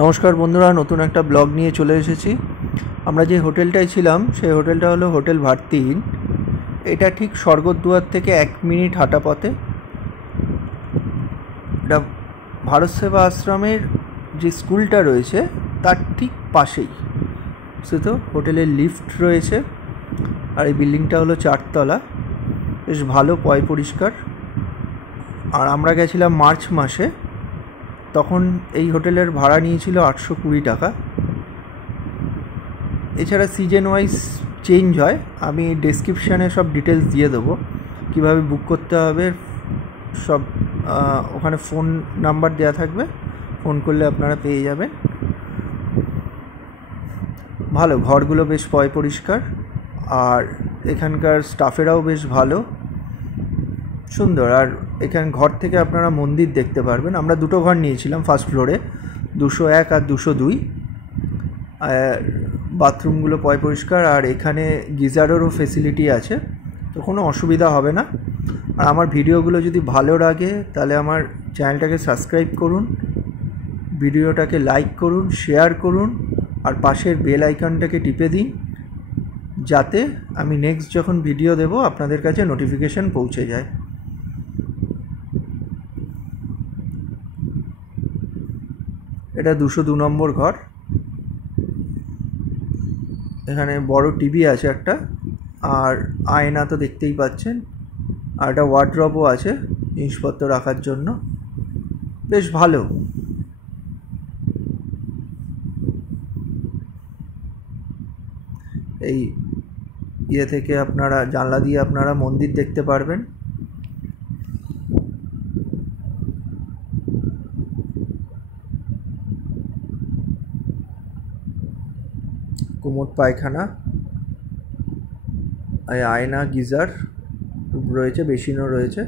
নমস্কার বন্ধুরা, নতুন একটা ব্লগ নিয়ে চলে এসেছি। আমরা যে হোটেলটায় ছিলাম সেই হোটেলটা হলো হোটেল ভারতী ইন। এটা ঠিক স্বর্গদ্বার থেকে 1 মিনিট হাঁটা পথে। এটা ভারত সেবা আশ্রমের যে স্কুলটা রয়েছে তার ঠিক পাশেই। তো হোটেলের লিফট রয়েছে আর এই বিল্ডিংটা হলো 4 তলা, বেশ ভালো, পয় পরিষ্কার। আর আমরা গেছিলাম মার্চ মাসে, তখন এই হোটেলের ভাড়া নিয়েছিল 820 টাকা। এছাড়া সিজন ওয়াইজ চেঞ্জ হয়। আমি ডেসক্রিপশানে সব ডিটেলস দিয়ে দেবো, কীভাবে বুক করতে হবে সব। ওখানে ফোন নাম্বার দেওয়া থাকবে, ফোন করলে আপনারা পেয়ে যাবেন। ভালো, ঘরগুলো বেশ পয় পরিষ্কার, আর এখানকার স্টাফেরাও বেশ ভালো, সুন্দর। আর এখানে ঘর থেকে আপনারা মন্দির দেখতে পারবেন। আমরা দুটো ঘর নিয়েছিলাম ফার্স্ট ফ্লোরে, 201 আর 202। আর বাথরুমগুলো পয় পরিষ্কার, আর এখানে গিজারেরও ফেসিলিটি আছে, তো কোনো অসুবিধা হবে না। আর আমার ভিডিওগুলো যদি ভালো লাগে তাহলে আমার চ্যানেলটাকে সাবস্ক্রাইব করুন, ভিডিওটাকে লাইক করুন, শেয়ার করুন, আর পাশের বেল আইকনটাকে টিপে দিন, যাতে আমি নেক্সট যখন ভিডিও দেব আপনাদের কাছে নোটিফিকেশান পৌঁছে যায়। এটা 202 নম্বর ঘর। এখানে বড় টিভি আছে একটা, আর আয়না তো দেখতেই পাচ্ছেন, আর একটা ওয়ার্ড্রবও আছে জিনিসপত্র রাখার জন্য, বেশ ভালো। এই থেকে আপনারা, জানলা দিয়ে আপনারা মন্দির দেখতে পারবেন। কুমোড, পায়খানা, আয়না, গিজার রয়েছে, বেসিনও রয়েছে।